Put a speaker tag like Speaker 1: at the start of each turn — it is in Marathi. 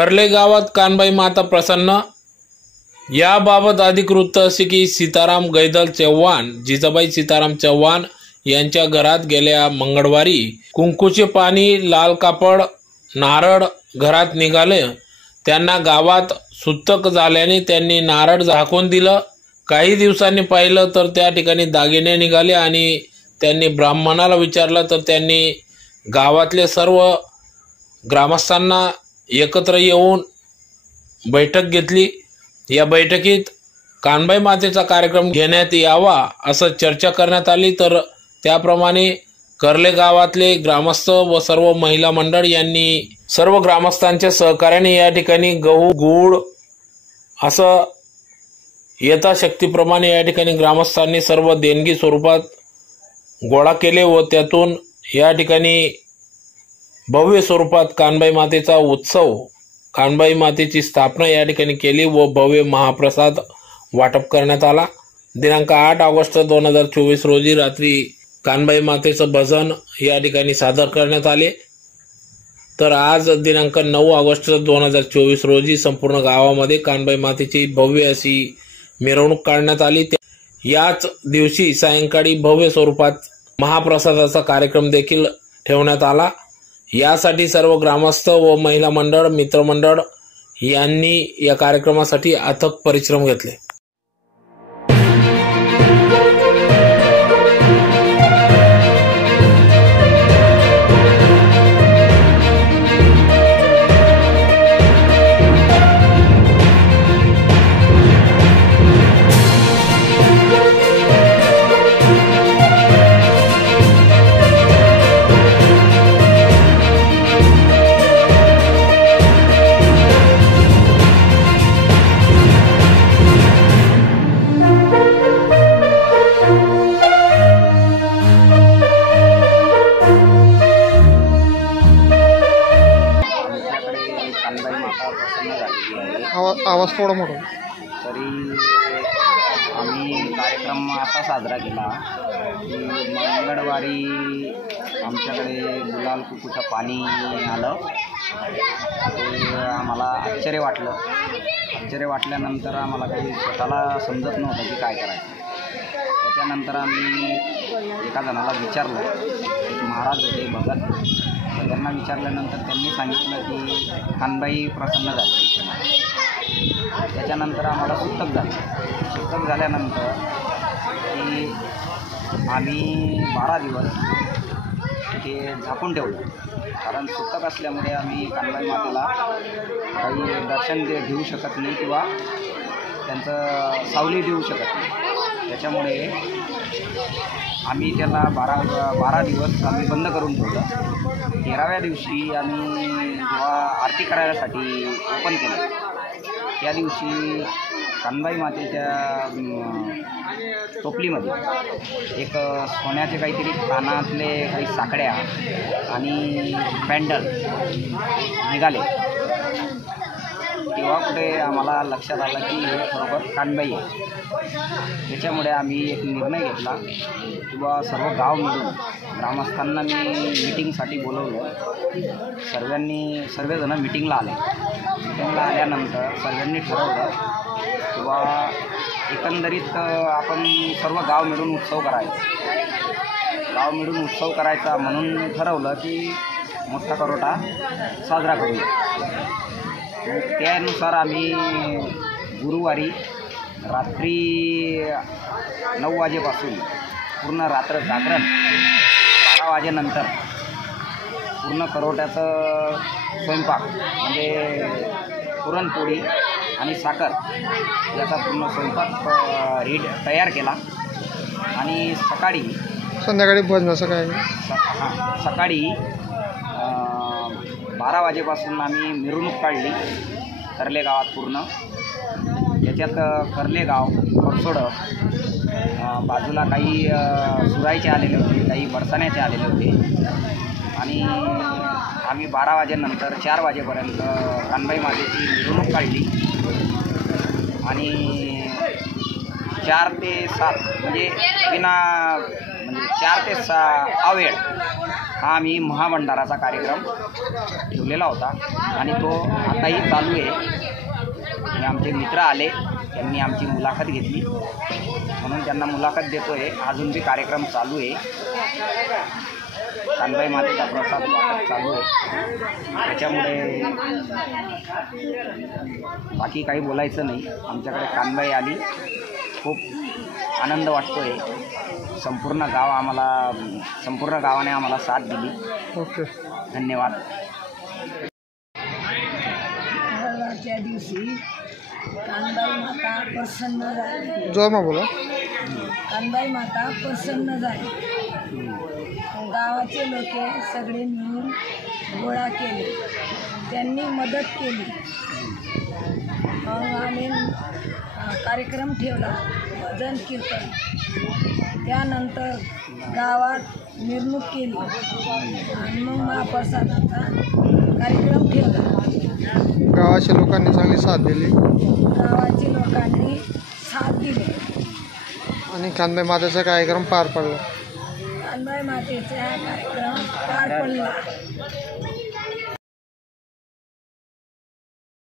Speaker 1: कर्ले गावात कानबाई माता प्रसन्न. याबाबत अधिक वृत्त असे की सीताराम गैदल चव्हाण जिजाबाई सीताराम चव्हाण यांच्या घरात गेल्या मंगळवारी कुंकूचे पाणी लाल कापड नारळ घरात निघाले. त्यांना गावात सुतक झाल्याने त्यांनी नारळ झाकून दिलं. काही दिवसांनी पाहिलं तर त्या ठिकाणी दागिने निघाले आणि त्यांनी ब्राह्मणाला विचारलं तर त्यांनी गावातले सर्व ग्रामस्थांना एकत्र येऊन बैठक घेतली. या बैठकीत कानबाई मातेचा कार्यक्रम घेण्यात यावा असं चर्चा करण्यात आली. तर त्याप्रमाणे कर्ले गावातले ग्रामस्थ व सर्व महिला मंडळ यांनी सर्व ग्रामस्थांच्या सहकार्याने या ठिकाणी गहू गूळ असं यथाशक्तीप्रमाणे या ठिकाणी ग्रामस्थांनी सर्व देणगी स्वरूपात गोळा केले व त्यातून या ठिकाणी भव्य स्वरूपात कानबाई मातेचा उत्सव कानबाई मातेची स्थापना या ठिकाणी केली व भव्य महाप्रसाद वाटप करण्यात आला. दिनांक आठ ऑगस्ट दोन हजार चोवीस रोजी रात्री कानबाई मातेचं भजन या ठिकाणी सादर करण्यात आले. तर आज दिनांक नऊ ऑगस्ट दोन हजार चोवीस रोजी संपूर्ण गावामध्ये कानबाई मातेची भव्य अशी मिरवणूक काढण्यात आली. याच दिवशी सायंकाळी भव्य स्वरूपात महाप्रसादाचा कार्यक्रम देखील ठेवण्यात आला. यासाठी सर्व ग्रामस्थ व महिला मंडळ मित्रमंडळ यांनी या कार्यक्रमासाठी अथक परिश्रम घेतले.
Speaker 2: आवाज थोडा मोठा
Speaker 3: तरी आम्ही कार्यक्रम असा साजरा केला. की मंगळवारी आमच्याकडे गुलाल कुकूचं पाणी आलं. ते आम्हाला आश्चर्य वाटलं. आश्चर्य वाटल्यानंतर आम्हाला काही स्वतःला समजत नव्हतं की काय करायचं. त्याच्यानंतर आम्ही एका जणाला विचारलं. एक महाराज होते भगत. त्यांना विचारल्यानंतर त्यांनी सांगितलं की खानबाई प्रसन्न झाली. त्याच्यानंतर आम्हाला सुतक झालं. सुतक झाल्यानंतर की आम्ही बारा दिवस ते झाकून ठेवलं. कारण सुतक असल्यामुळे आम्ही कानबाई मातेला काही दर्शन दे घेऊ शकत नाही किंवा त्यांचं सावली देऊ शकत नाही. त्याच्यामुळे आम्ही त्याला बारा बारा दिवस आम्ही बंद करून ठेवलं. तेराव्या दिवशी आम्ही जेव्हा आरती करायसाठी ओपन केलं त्या दिवशी कानबाई मातेच्या टोपलीमध्ये एक सोन्याचे काहीतरी कानातले काही साकड्या आणि पॅन्डल निघाले. तेव्हा कुठे आम्हाला लक्षात आलं की हे खरोखर कानबाई आहे. त्याच्यामुळे आम्ही एक निर्णय घेतला किंवा सर्व गाव मिळून ग्रामस्थांना मी मिटिंगसाठी बोलवलं. सर्वांनी सर्वजणं मिटिंगला आले. मिटिंगला आल्यानंतर सर्वांनी ठरवलं किंवा एकंदरीत आपण सर्व गाव मिळून उत्सव करायचा. गाव मिळून उत्सव करायचा म्हणून ठरवलं की मोठा करोटा साजरा करूया. त्यानुसार आम्ही गुरुवारी रात्री नऊ वाजेपासून पूर्ण रात्र जागरण बारा वाजेनंतर पूर्ण करोट्याचं स्वयंपाक म्हणजे पुरणपोळी आणि साखर याचा पूर्ण स्वयंपाक रेड तयार केला. आणि सकाळी
Speaker 2: संध्याकाळी भजनाचं काय?
Speaker 3: हां सकाळी बारा वाजेपासून आम्ही मिरवणूक काढली कर्ले गावात पूर्ण. याच्यात कर्ले गाव परसोडं बाजूला काही सुरायचे आलेले होते काही बरसाण्याचे आलेले होते. आणि आम्ही बारा वाजेनंतर चार वाजेपर्यंत कानबाई मातेची मिरवणूक काढली. आणि चार ते सात म्हणजे विना चार ते सहा अवेळ हा आम्ही महाभंडाराचा कार्यक्रम ठेवलेला होता. आणि तो आताही चालू आहे. आणि आमचे मित्र आले. त्यांनी आमची मुलाखत घेतली. म्हणून त्यांना मुलाखत देतो आहे अजून बी कार्यक्रम चालू आहे. कानबाई मातेचा प्रसाद वाटप चालू आहे. त्याच्यामुळे बाकी काही बोलायचं नाही. आमच्याकडे कानबाई आली. खूप आनंद वाटतो आहे संपूर्ण गाव आम्हाला संपूर्ण गावाने आम्हाला साथ दिली.
Speaker 2: ओके.
Speaker 3: धन्यवाद.
Speaker 4: दिवशी कानबाई माता प्रसन्न झाली.
Speaker 2: जोरमा बोला.
Speaker 4: कानबाई माता प्रसन्न झाली. गावाचे लोक सगळे मिळून गोळा केले. त्यांनी मदत केली. मग आम्ही कार्यक्रम ठेवला. भजन कीर्तन. त्यानंतर गावात मिरवणूक केली. आणि मग महाप्रसादाचा कार्यक्रम ठेवला.
Speaker 2: गावाच्या लोकांनी चांगली साथ दिली.
Speaker 4: गावाच्या लोकांनी साथ दिली.
Speaker 2: आणि कानबाई मातेचा कार्यक्रम पार पडला.
Speaker 4: कानबाई मातेचा कार्यक्रम पार पडला.